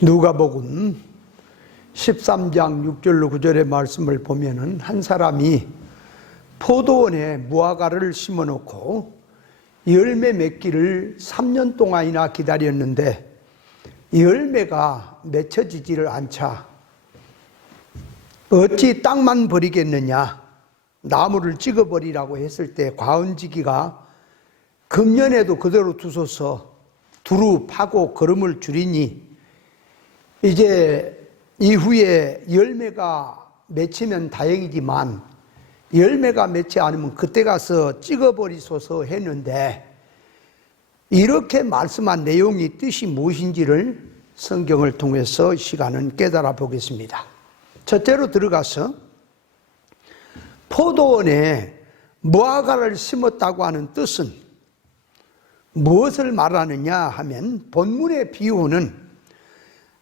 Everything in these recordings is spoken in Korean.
누가복음 13장 6절로 9절의 말씀을 보면은 한 사람이 포도원에 무화과를 심어놓고 열매 맺기를 3년 동안이나 기다렸는데 열매가 맺혀지지를 않자 어찌 땅만 버리겠느냐, 나무를 찍어버리라고 했을 때 과은지기가 금년에도 그대로 두소서 두루 파고 거름을 줄이니 이제 이후에 열매가 맺히면 다행이지만 열매가 맺지 않으면 그때 가서 찍어버리소서 했는데, 이렇게 말씀한 내용이 뜻이 무엇인지를 성경을 통해서 시간은 깨달아 보겠습니다. 첫째로 들어가서 포도원에 무화과를 심었다고 하는 뜻은 무엇을 말하느냐 하면, 본문의 비유는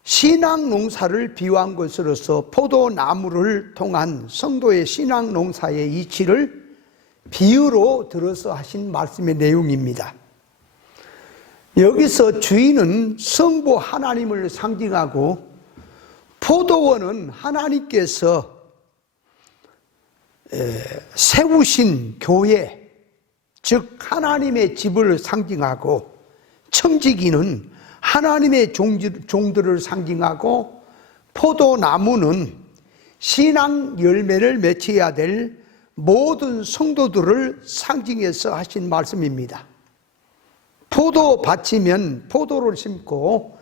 신앙농사를 비유한 것으로서 포도나무를 통한 성도의 신앙농사의 이치를 비유로 들어서 하신 말씀의 내용입니다. 여기서 주인은 성부 하나님을 상징하고 포도원은 하나님께서 세우신 교회, 즉 하나님의 집을 상징하고, 청지기는 하나님의 종들을 상징하고, 포도나무는 신앙 열매를 맺혀야 될 모든 성도들을 상징해서 하신 말씀입니다. 포도밭이면 포도를 심고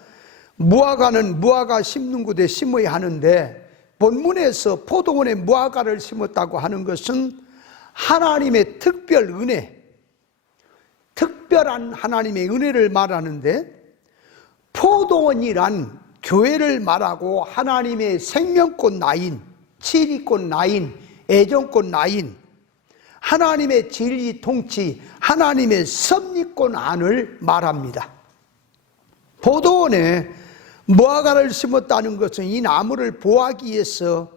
무화과는 무화과 심는 곳에 심어야 하는데, 본문에서 포도원에 무화과를 심었다고 하는 것은 하나님의 특별 은혜, 특별한 하나님의 은혜를 말하는데, 포도원이란 교회를 말하고 하나님의 생명꽃 나인, 치리꽃 나인, 애정꽃 나인, 하나님의 진리 통치, 하나님의 섭리꽃 안을 말합니다. 포도원에 무화과를 심었다는 것은 이 나무를 보호하기 위해서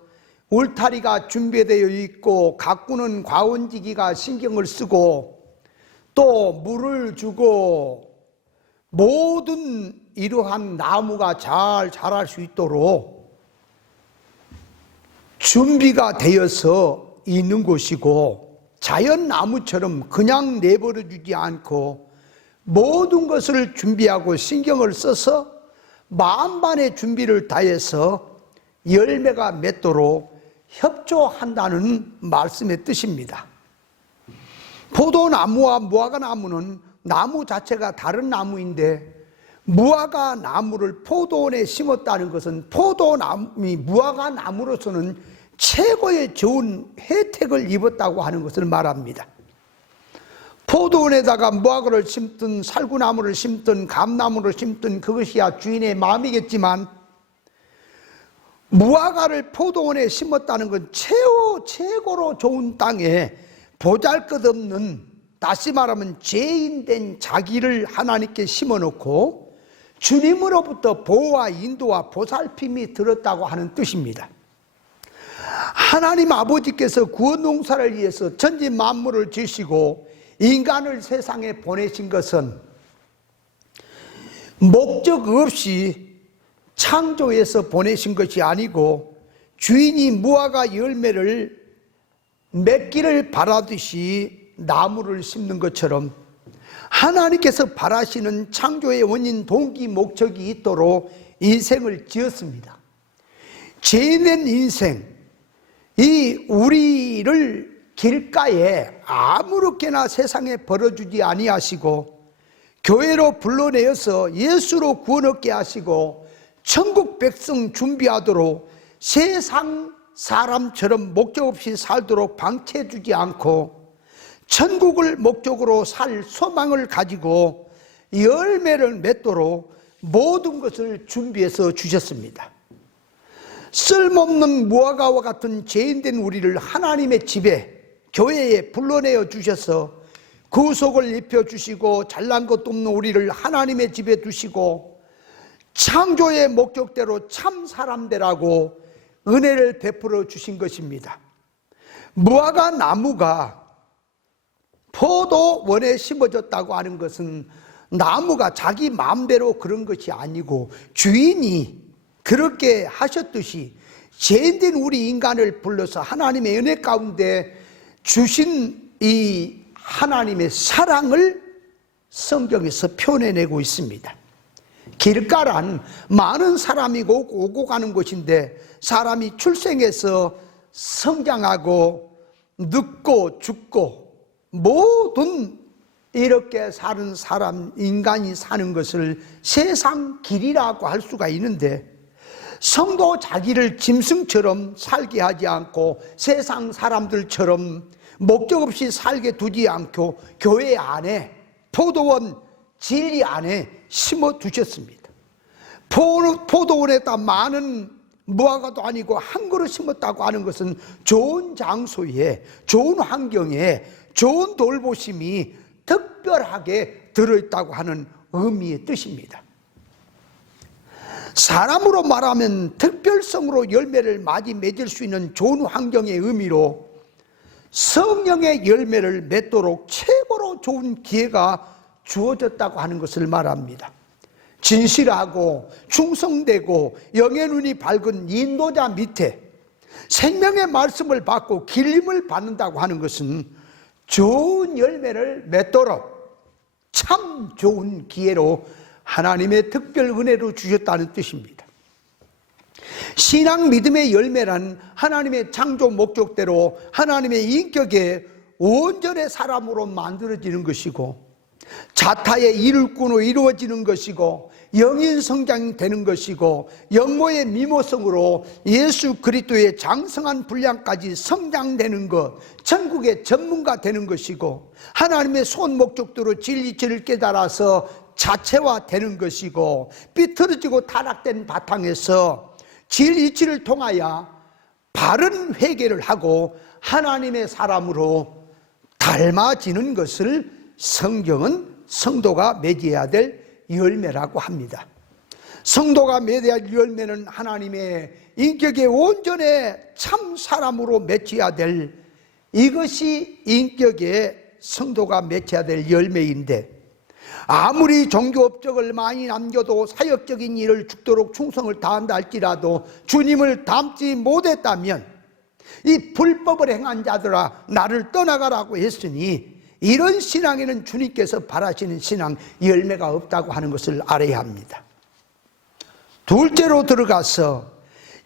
울타리가 준비되어 있고 가꾸는 과원지기가 신경을 쓰고 또 물을 주고 모든 이러한 나무가 잘 자랄 수 있도록 준비가 되어서 있는 곳이고, 자연나무처럼 그냥 내버려 주지 않고 모든 것을 준비하고 신경을 써서 만반의 준비를 다해서 열매가 맺도록 협조한다는 말씀의 뜻입니다. 포도나무와 무화과나무는 나무 자체가 다른 나무인데, 무화과 나무를 포도원에 심었다는 것은 포도나무, 무화과 나무로서는 최고의 좋은 혜택을 입었다고 하는 것을 말합니다. 포도원에다가 무화과를 심든 살구나무를 심든 감나무를 심든 그것이야 주인의 마음이겠지만, 무화과를 포도원에 심었다는 건 최고로 좋은 땅에 보잘것없는, 다시 말하면 죄인된 자기를 하나님께 심어놓고 주님으로부터 보호와 인도와 보살핌이 들었다고 하는 뜻입니다. 하나님 아버지께서 구원 농사를 위해서 천지 만물을 지으시고 인간을 세상에 보내신 것은 목적 없이 창조해서 보내신 것이 아니고, 주인이 무화과 열매를 맺기를 바라듯이 나무를 심는 것처럼 하나님께서 바라시는 창조의 원인, 동기, 목적이 있도록 인생을 지었습니다. 죄된 인생, 이 우리를 길가에 아무렇게나 세상에 벌어주지 아니하시고 교회로 불러내어서 예수로 구원 얻게 하시고 천국 백성 준비하도록 세상 사람처럼 목적 없이 살도록 방치해주지 않고 천국을 목적으로 살 소망을 가지고 열매를 맺도록 모든 것을 준비해서 주셨습니다. 쓸모없는 무화과와 같은 죄인된 우리를 하나님의 집에, 교회에 불러내어 주셔서 구속을 입혀주시고 잘난 것도 없는 우리를 하나님의 집에 두시고 창조의 목적대로 참 사람되라고 은혜를 베풀어 주신 것입니다. 무화과 나무가 포도원에 심어졌다고 하는 것은 나무가 자기 마음대로 그런 것이 아니고 주인이 그렇게 하셨듯이 죄인된 우리 인간을 불러서 하나님의 은혜 가운데 주신 이 하나님의 사랑을 성경에서 표현해내고 있습니다. 길가란 많은 사람이 오고 가는 곳인데 사람이 출생해서 성장하고 늙고 죽고 모든 이렇게 사는 사람, 인간이 사는 것을 세상 길이라고 할 수가 있는데 성도 자기를 짐승처럼 살게 하지 않고 세상 사람들처럼 목적 없이 살게 두지 않고 교회 안에 포도원 진리 안에 심어 두셨습니다. 포도원에다 많은 무화과도 아니고 한 그루 심었다고 하는 것은 좋은 장소에, 좋은 환경에, 좋은 돌보심이 특별하게 들어있다고 하는 의미의 뜻입니다. 사람으로 말하면 특별성으로 열매를 많이 맺을 수 있는 좋은 환경의 의미로 성령의 열매를 맺도록 최고로 좋은 기회가 주어졌다고 하는 것을 말합니다. 진실하고 충성되고 영의 눈이 밝은 인도자 밑에 생명의 말씀을 받고 길림을 받는다고 하는 것은 좋은 열매를 맺도록 참 좋은 기회로 하나님의 특별 은혜로 주셨다는 뜻입니다. 신앙 믿음의 열매란 하나님의 창조 목적대로 하나님의 인격에 온전의 사람으로 만들어지는 것이고 자타의 일꾼으로 이루어지는 것이고 영인 성장이 되는 것이고 영모의 미모성으로 예수 그리스도의 장성한 분량까지 성장되는 것, 천국의 전문가 되는 것이고 하나님의 손 목적대로 진리를 깨달아서 자체화되는 것이고 삐뚤어지고 타락된 바탕에서 진리를 통하여 바른 회개를 하고 하나님의 사람으로 닮아지는 것을 성경은 성도가 맺어야 될 열매라고 합니다. 성도가 맺어야 할 열매는 하나님의 인격의 온전의 참 사람으로 맺어야 될 이것이 인격의 성도가 맺어야 될 열매인데 아무리 종교 업적을 많이 남겨도 사역적인 일을 죽도록 충성을 다한다 할지라도 주님을 닮지 못했다면 이 불법을 행한 자들아 나를 떠나가라고 했으니 이런 신앙에는 주님께서 바라시는 신앙 열매가 없다고 하는 것을 알아야 합니다. 둘째로 들어가서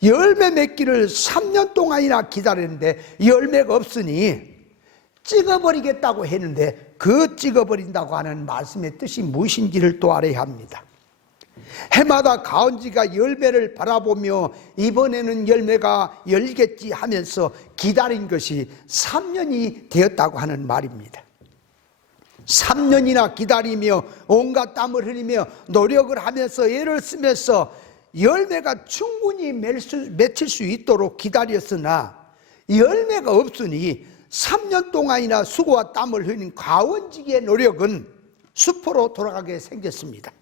열매 맺기를 3년 동안이나 기다렸는데 열매가 없으니 찍어버리겠다고 했는데 그 찍어버린다고 하는 말씀의 뜻이 무엇인지를 또 알아야 합니다. 해마다 가온지가 열매를 바라보며 이번에는 열매가 열겠지 하면서 기다린 것이 3년이 되었다고 하는 말입니다. 3년이나 기다리며 온갖 땀을 흘리며 노력을 하면서 애를 쓰면서 열매가 충분히 맺힐 수 있도록 기다렸으나 열매가 없으니 3년 동안이나 수고와 땀을 흘린 가원지기의 노력은 수포로 돌아가게 생겼습니다.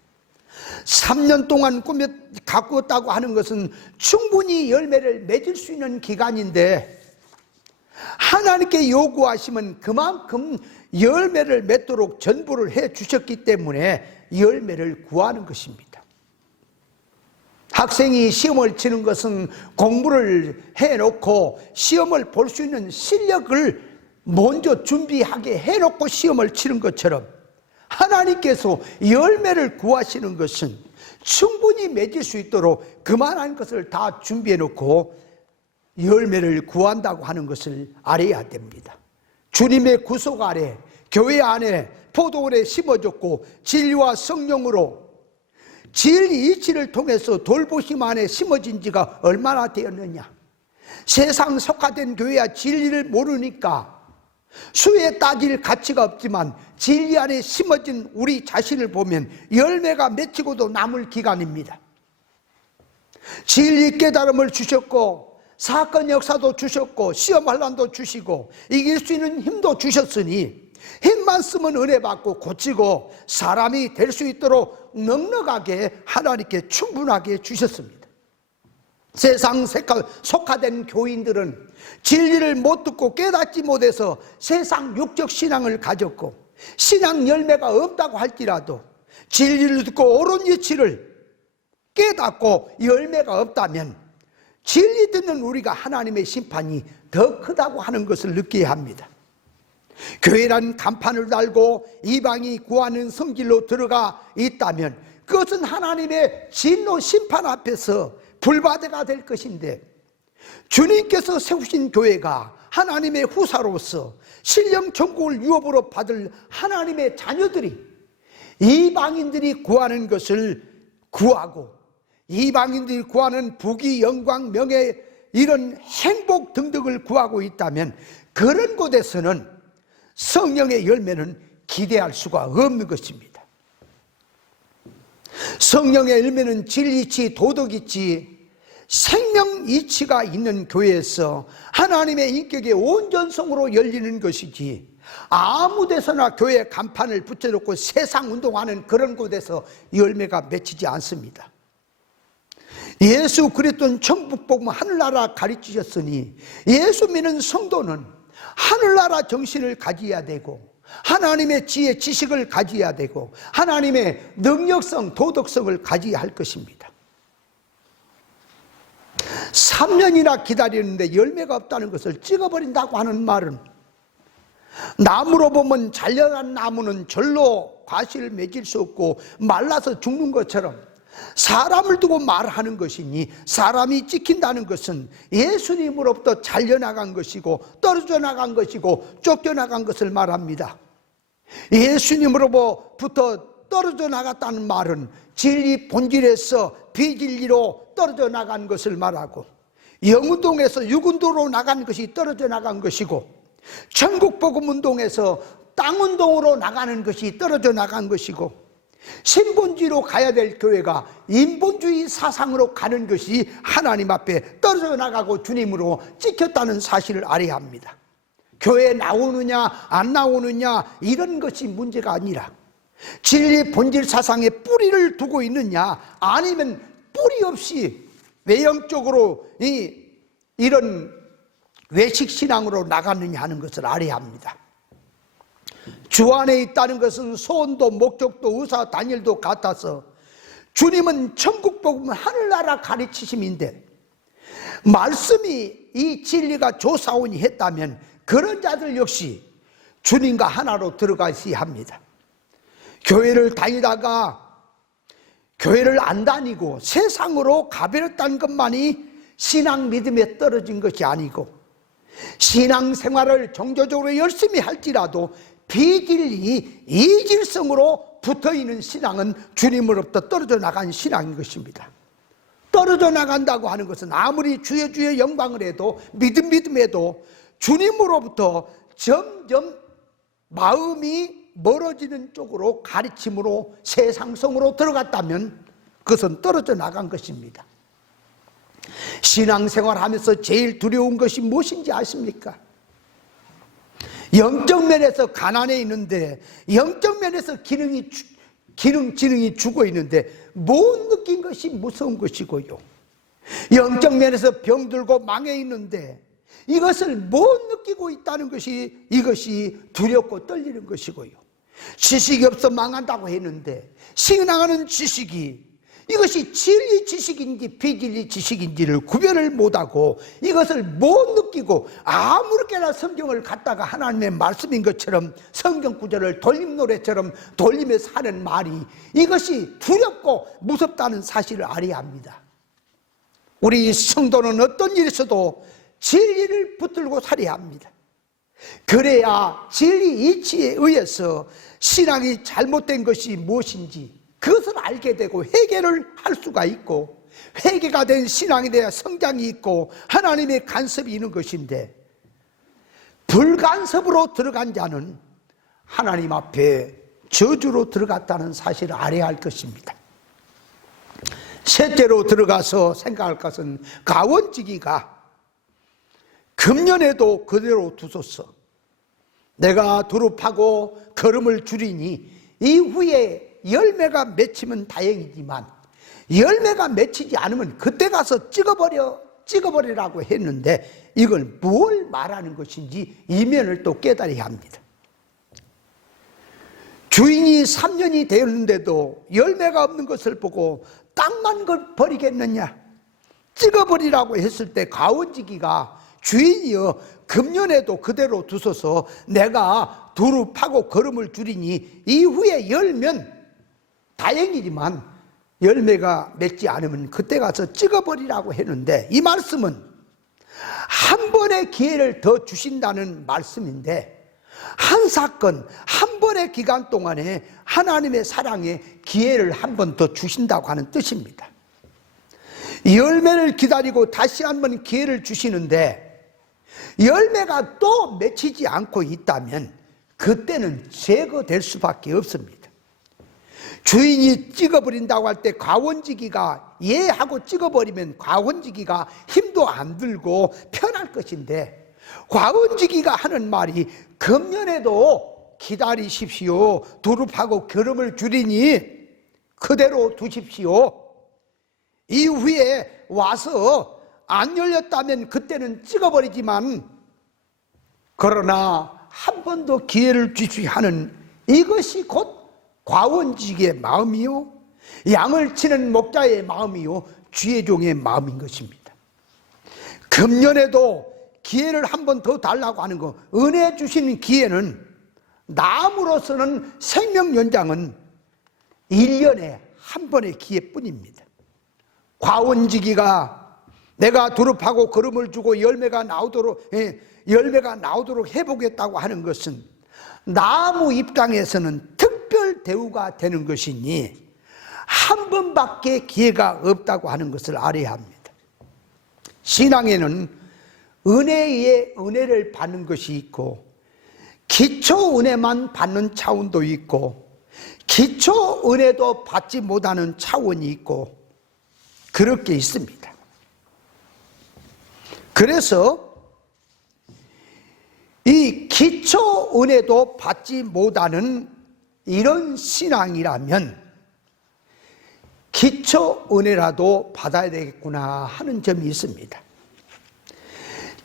3년 동안 꿈에 가꾸었다고 하는 것은 충분히 열매를 맺을 수 있는 기간인데 하나님께 요구하시면 그만큼 열매를 맺도록 전부를 해 주셨기 때문에 열매를 구하는 것입니다. 학생이 시험을 치는 것은 공부를 해놓고 시험을 볼 수 있는 실력을 먼저 준비하게 해놓고 시험을 치는 것처럼 하나님께서 열매를 구하시는 것은 충분히 맺을 수 있도록 그만한 것을 다 준비해놓고 열매를 구한다고 하는 것을 알아야 됩니다. 주님의 구속 아래 교회 안에 포도원에 심어졌고 진리와 성령으로 진리 이치를 통해서 돌보심 안에 심어진 지가 얼마나 되었느냐. 세상 속화된 교회야 진리를 모르니까 수에 따질 가치가 없지만 진리 안에 심어진 우리 자신을 보면 열매가 맺히고도 남을 기간입니다. 진리 깨달음을 주셨고 사건 역사도 주셨고 시험 환난도 주시고 이길 수 있는 힘도 주셨으니 힘만 쓰면 은혜 받고 고치고 사람이 될 수 있도록 넉넉하게 하나님께 충분하게 주셨습니다. 세상 속화된 교인들은 진리를 못 듣고 깨닫지 못해서 세상 육적 신앙을 가졌고 신앙 열매가 없다고 할지라도 진리를 듣고 옳은 이치를 깨닫고 열매가 없다면 진리 듣는 우리가 하나님의 심판이 더 크다고 하는 것을 느껴야 합니다. 교회란 간판을 달고 이방이 구하는 성길로 들어가 있다면 그것은 하나님의 진노 심판 앞에서 불바다가 될 것인데, 주님께서 세우신 교회가 하나님의 후사로서 신령 천국을 유업으로 받을 하나님의 자녀들이 이방인들이 구하는 것을 구하고, 이방인들이 구하는 부귀, 영광, 명예, 이런 행복 등등을 구하고 있다면 그런 곳에서는 성령의 열매는 기대할 수가 없는 것입니다. 성령의 열매는 진리치, 도덕이치, 생명이치가 있는 교회에서 하나님의 인격의 온전성으로 열리는 것이지, 아무 데서나 교회 간판을 붙여놓고 세상 운동하는 그런 곳에서 열매가 맺히지 않습니다. 예수 그리스도는 천국복음 하늘나라 가르치셨으니 예수 믿는 성도는 하늘나라 정신을 가져야 되고, 하나님의 지혜, 지식을 가져야 되고, 하나님의 능력성, 도덕성을 가져야 할 것입니다. 3년이나 기다리는데 열매가 없다는 것을 찍어버린다고 하는 말은, 나무로 보면 잘려난 나무는 절로 과실을 맺을 수 없고 말라서 죽는 것처럼 사람을 두고 말하는 것이니, 사람이 찍힌다는 것은 예수님으로부터 잘려나간 것이고 떨어져 나간 것이고 쫓겨나간 것을 말합니다. 예수님으로부터 떨어져 나갔다는 말은 진리 본질에서 비진리로 떨어져 나간 것을 말하고, 영운동에서 육운동으로 나간 것이 떨어져 나간 것이고, 천국복음운동에서 땅운동으로 나가는 것이 떨어져 나간 것이고, 신본주의로 가야 될 교회가 인본주의 사상으로 가는 것이 하나님 앞에 떨어져 나가고 주님으로 찍혔다는 사실을 알아야 합니다. 교회에 나오느냐 안 나오느냐 이런 것이 문제가 아니라, 진리 본질 사상에 뿌리를 두고 있느냐, 아니면 뿌리 없이 외형적으로 이런 외식신앙으로 나갔느냐 하는 것을 알아야 합니다. 주 안에 있다는 것은 소원도 목적도 의사 단일도 같아서, 주님은 천국복음 하늘나라 가르치심인데, 말씀이 이 진리가 조사원이 했다면 그런 자들 역시 주님과 하나로 들어가셔야 합니다. 교회를 다니다가 교회를 안 다니고 세상으로 가버렸다는 것만이 신앙 믿음에 떨어진 것이 아니고, 신앙생활을 정조적으로 열심히 할지라도 비진리, 이질성으로 붙어있는 신앙은 주님으로부터 떨어져 나간 신앙인 것입니다. 떨어져 나간다고 하는 것은 아무리 주의 영광을 해도, 믿음해도 주님으로부터 점점 마음이 멀어지는 쪽으로, 가르침으로, 세상성으로 들어갔다면 그것은 떨어져 나간 것입니다. 신앙생활하면서 제일 두려운 것이 무엇인지 아십니까? 영적 면에서 가난해 있는데, 영적 면에서 지능이 죽어 있는데 못 느낀 것이 무서운 것이고요, 영적 면에서 병들고 망해 있는데 이것을 못 느끼고 있다는 것이, 이것이 두렵고 떨리는 것이고요, 지식이 없어 망한다고 했는데 신앙하는 지식이 이것이 진리 지식인지 비진리 지식인지를 구별을 못하고 이것을 못 느끼고 아무렇게나 성경을 갖다가 하나님의 말씀인 것처럼 성경 구절을 돌림 노래처럼 돌리면서 하는 말이, 이것이 두렵고 무섭다는 사실을 알아야 합니다. 우리 성도는 어떤 일에서도 진리를 붙들고 살아야 합니다. 그래야 진리 이치에 의해서 신앙이 잘못된 것이 무엇인지 그것을 알게 되고 회개를 할 수가 있고, 회개가 된 신앙에 대한 성장이 있고 하나님의 간섭이 있는 것인데, 불간섭으로 들어간 자는 하나님 앞에 저주로 들어갔다는 사실을 알아야 할 것입니다. 셋째로 들어가서 생각할 것은, 가원지기가 금년에도 그대로 두소서. 내가 두릅하고 걸음을 줄이니 이후에 열매가 맺히면 다행이지만 열매가 맺히지 않으면 그때 가서 찍어버리라고 했는데, 이걸 뭘 말하는 것인지 이면을 또 깨달아야 합니다. 주인이 3년이 되었는데도 열매가 없는 것을 보고 땅만 걸 버리겠느냐, 찍어버리라고 했을 때 가원지기가 주인이여 금년에도 그대로 두소서 내가 두루 파고 거름을 줄이니 이후에 열면 다행이지만 열매가 맺지 않으면 그때 가서 찍어버리라고 했는데, 이 말씀은 한 번의 기회를 더 주신다는 말씀인데, 한 사건, 한 번의 기간 동안에 하나님의 사랑에 기회를 한 번 더 주신다고 하는 뜻입니다. 열매를 기다리고 다시 한 번 기회를 주시는데 열매가 또 맺히지 않고 있다면 그때는 제거될 수밖에 없습니다. 주인이 찍어버린다고 할 때 가원지기가 예 하고 찍어버리면 가원지기가 힘도 안 들고 편할 것인데, 가원지기가 하는 말이 금년에도 기다리십시오, 두루 파고 거름을 줄이니 그대로 두십시오, 이후에 와서 안 열렸다면 그때는 찍어버리지만 그러나 한 번 더 기회를 주시 하는, 이것이 곧 과원직의 마음이요 양을 치는 목자의 마음이요 주의 종의 마음인 것입니다. 금년에도 기회를 한 번 더 달라고 하는 거, 은혜 주시는 기회는 나무로서는 생명 연장은 1년에 한 번의 기회뿐입니다. 과원지기가 내가 두루 파고 거름을 주고 열매가 나오도록 해보겠다고 하는 것은 나무 입장에서는 특별 대우가 되는 것이니 한 번밖에 기회가 없다고 하는 것을 알아야 합니다. 신앙에는 은혜에 의해 은혜를 받는 것이 있고 기초 은혜만 받는 차원도 있고 기초 은혜도 받지 못하는 차원이 있고 그렇게 있습니다. 그래서 이 기초 은혜도 받지 못하는 이런 신앙이라면 기초 은혜라도 받아야 되겠구나 하는 점이 있습니다.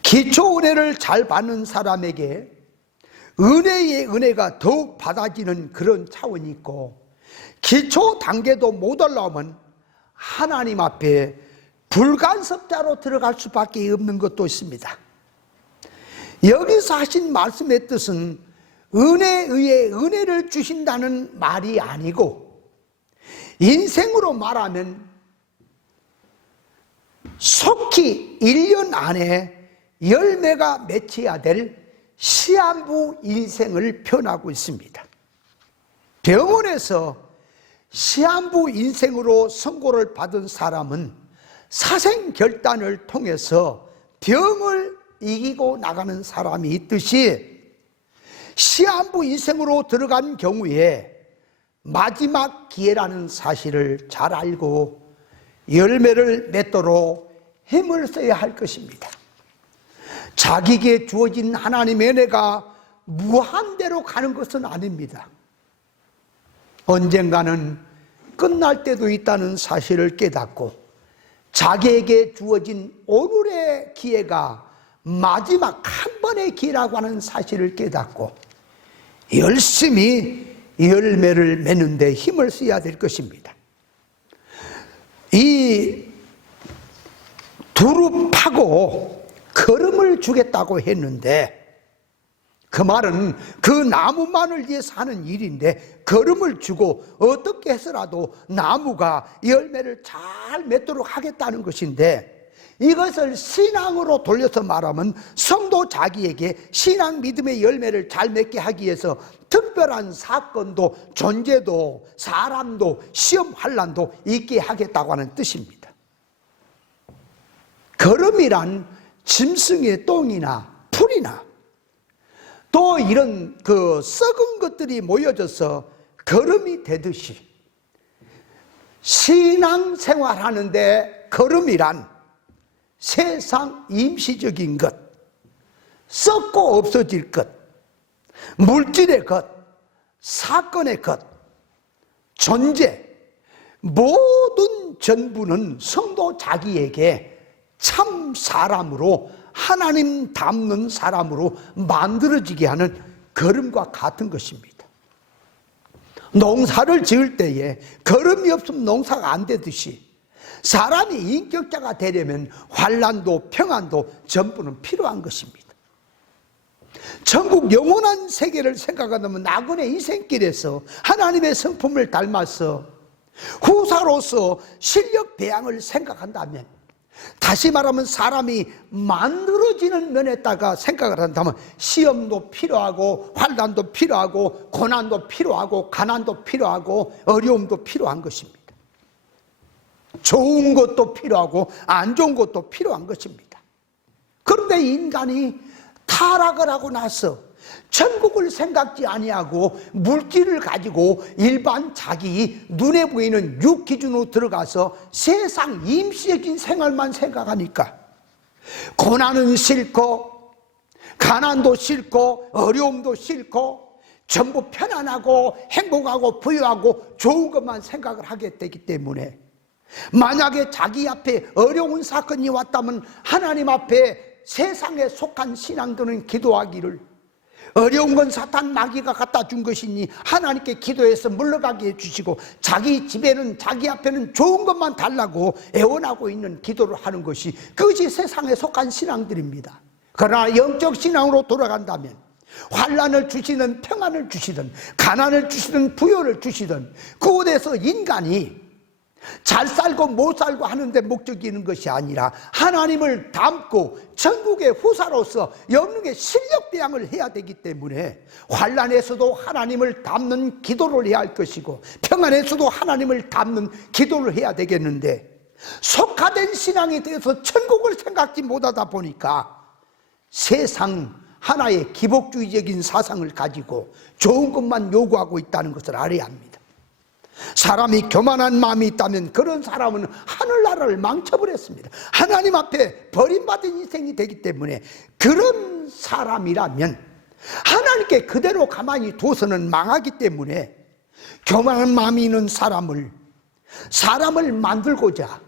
기초 은혜를 잘 받는 사람에게 은혜의 은혜가 더욱 받아지는 그런 차원이 있고, 기초 단계도 못 올라오면 하나님 앞에 불간섭자로 들어갈 수밖에 없는 것도 있습니다. 여기서 하신 말씀의 뜻은 은혜에 의해 은혜를 주신다는 말이 아니고, 인생으로 말하면 속히 1년 안에 열매가 맺혀야 될 시한부 인생을 표현하고 있습니다. 병원에서 시한부 인생으로 선고를 받은 사람은 사생결단을 통해서 병을 이기고 나가는 사람이 있듯이, 시한부 인생으로 들어간 경우에 마지막 기회라는 사실을 잘 알고 열매를 맺도록 힘을 써야 할 것입니다. 자기에게 주어진 하나님의 은혜가 무한대로 가는 것은 아닙니다. 언젠가는 끝날 때도 있다는 사실을 깨닫고, 자기에게 주어진 오늘의 기회가 마지막 한 번의 기회라고 하는 사실을 깨닫고 열심히 열매를 맺는 데 힘을 써야 될 것입니다. 이 두루 파고 거름을 주겠다고 했는데, 그 말은 그 나무만을 위해서 하는 일인데, 거름을 주고 어떻게 해서라도 나무가 열매를 잘 맺도록 하겠다는 것인데, 이것을 신앙으로 돌려서 말하면 성도 자기에게 신앙 믿음의 열매를 잘 맺게 하기 위해서 특별한 사건도 존재도 사람도 시험 환난도 있게 하겠다고 하는 뜻입니다. 거름이란 짐승의 똥이나 풀이나 또 이런 썩은 것들이 모여져서 거름이 되듯이, 신앙생활하는데 거름이란 세상 임시적인 것, 썩고 없어질 것, 물질의 것, 사건의 것, 존재, 모든 전부는 성도 자기에게 참 사람으로, 하나님 닮는 사람으로 만들어지게 하는 거름과 같은 것입니다. 농사를 지을 때에 걸음이 없으면 농사가 안 되듯이 사람이 인격자가 되려면 환난도 평안도 전부는 필요한 것입니다. 천국 영원한 세계를 생각한다면 나그네 인생길에서 하나님의 성품을 닮아서 후사로서 실력 배양을 생각한다면, 다시 말하면 사람이 만들어지는 면에다가 생각을 한다면 시험도 필요하고 환난도 필요하고 고난도 필요하고 가난도 필요하고 어려움도 필요한 것입니다. 좋은 것도 필요하고 안 좋은 것도 필요한 것입니다. 그런데 인간이 타락을 하고 나서 천국을 생각지 아니하고 물질을 가지고 일반 자기 눈에 보이는 육 기준으로 들어가서 세상 임시적인 생활만 생각하니까 고난은 싫고 가난도 싫고 어려움도 싫고 전부 편안하고 행복하고 부유하고 좋은 것만 생각을 하게 되기 때문에, 만약에 자기 앞에 어려운 사건이 왔다면 하나님 앞에 세상에 속한 신앙들은 기도하기를, 어려운 건 사탄 마귀가 갖다 준 것이니 하나님께 기도해서 물러가게 해주시고, 자기 집에는 자기 앞에는 좋은 것만 달라고 애원하고 있는 기도를 하는 것이, 그것이 세상에 속한 신앙들입니다. 그러나 영적 신앙으로 돌아간다면 환난을 주시든 평안을 주시든 가난을 주시든 부여를 주시든 그곳에서 인간이 잘 살고 못 살고 하는데 목적이 있는 것이 아니라 하나님을 닮고 천국의 후사로서 영능의 실력 배양을 해야 되기 때문에 환난에서도 하나님을 닮는 기도를 해야 할 것이고 평안에서도 하나님을 닮는 기도를 해야 되겠는데, 속화된 신앙에 대해서 천국을 생각지 못하다 보니까 세상 하나의 기복주의적인 사상을 가지고 좋은 것만 요구하고 있다는 것을 알아야 합니다. 사람이 교만한 마음이 있다면 그런 사람은 하늘나라를 망쳐버렸습니다. 하나님 앞에 버림받은 인생이 되기 때문에 그런 사람이라면 하나님께 그대로 가만히 둬서는 망하기 때문에, 교만한 마음이 있는 사람을 만들고자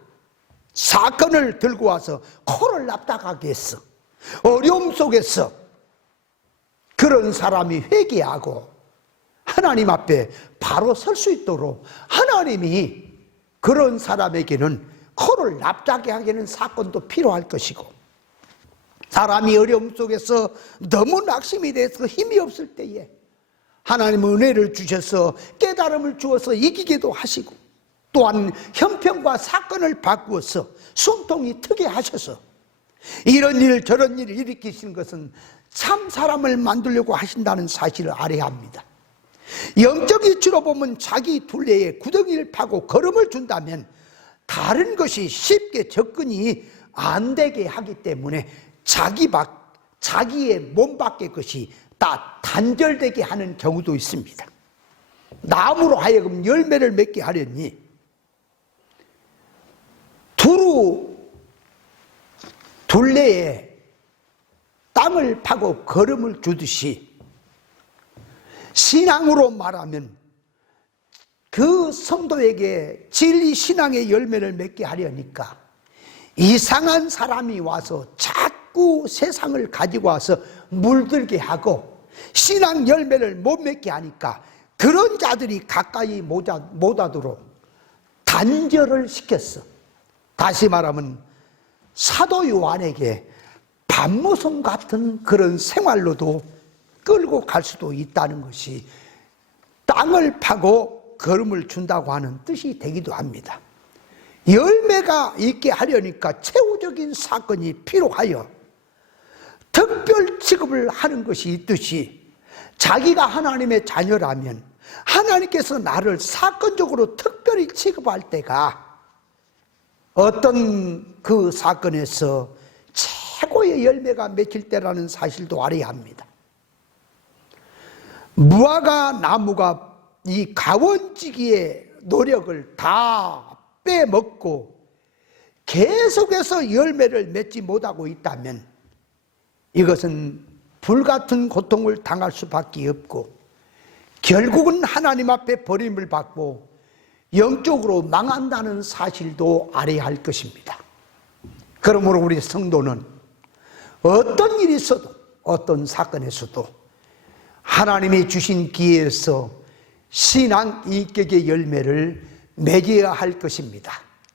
사건을 들고 와서 코를 납작하게 했어. 어려움 속에서 그런 사람이 회개하고 하나님 앞에 바로 설 수 있도록 하나님이 그런 사람에게는 코를 납작하게 하는 사건도 필요할 것이고, 사람이 어려움 속에서 너무 낙심이 돼서 힘이 없을 때에 하나님은 은혜를 주셔서 깨달음을 주어서 이기기도 하시고, 또한 형편과 사건을 바꾸어서 숨통이 트게 하셔서 이런 일 저런 일을 일으키시는 것은 참 사람을 만들려고 하신다는 사실을 알아야 합니다. 영적 이치로 보면 자기 둘레에 구덩이를 파고 걸음을 준다면 다른 것이 쉽게 접근이 안 되게 하기 때문에 자기의 몸 밖의 것이 다 단절되게 하는 경우도 있습니다. 나무로 하여금 열매를 맺게 하려니 두루 둘레에 땅을 파고 걸음을 주듯이, 신앙으로 말하면 그 성도에게 진리 신앙의 열매를 맺게 하려니까 이상한 사람이 와서 자꾸 세상을 가지고 와서 물들게 하고 신앙 열매를 못 맺게 하니까 그런 자들이 가까이 못 하도록 단절을 시켰어. 다시 말하면 사도 요한에게 밤모성 같은 그런 생활로도 끌고 갈 수도 있다는 것이 땅을 파고 걸음을 준다고 하는 뜻이 되기도 합니다. 열매가 있게 하려니까 최후적인 사건이 필요하여 특별 취급을 하는 것이 있듯이, 자기가 하나님의 자녀라면 하나님께서 나를 사건적으로 특별히 취급할 때가 어떤 그 사건에서 최고의 열매가 맺힐 때라는 사실도 알아야 합니다. 무화과 나무가 이 가원지기의 노력을 다 빼먹고 계속해서 열매를 맺지 못하고 있다면 이것은 불같은 고통을 당할 수밖에 없고 결국은 하나님 앞에 버림을 받고 영적으로 망한다는 사실도 알아야 할 것입니다. 그러므로 우리 성도는 어떤 일이 있어도 어떤 사건에서도 하나님이 주신 기회에서 신앙 인격의 열매를 맺어야 할 것입니다.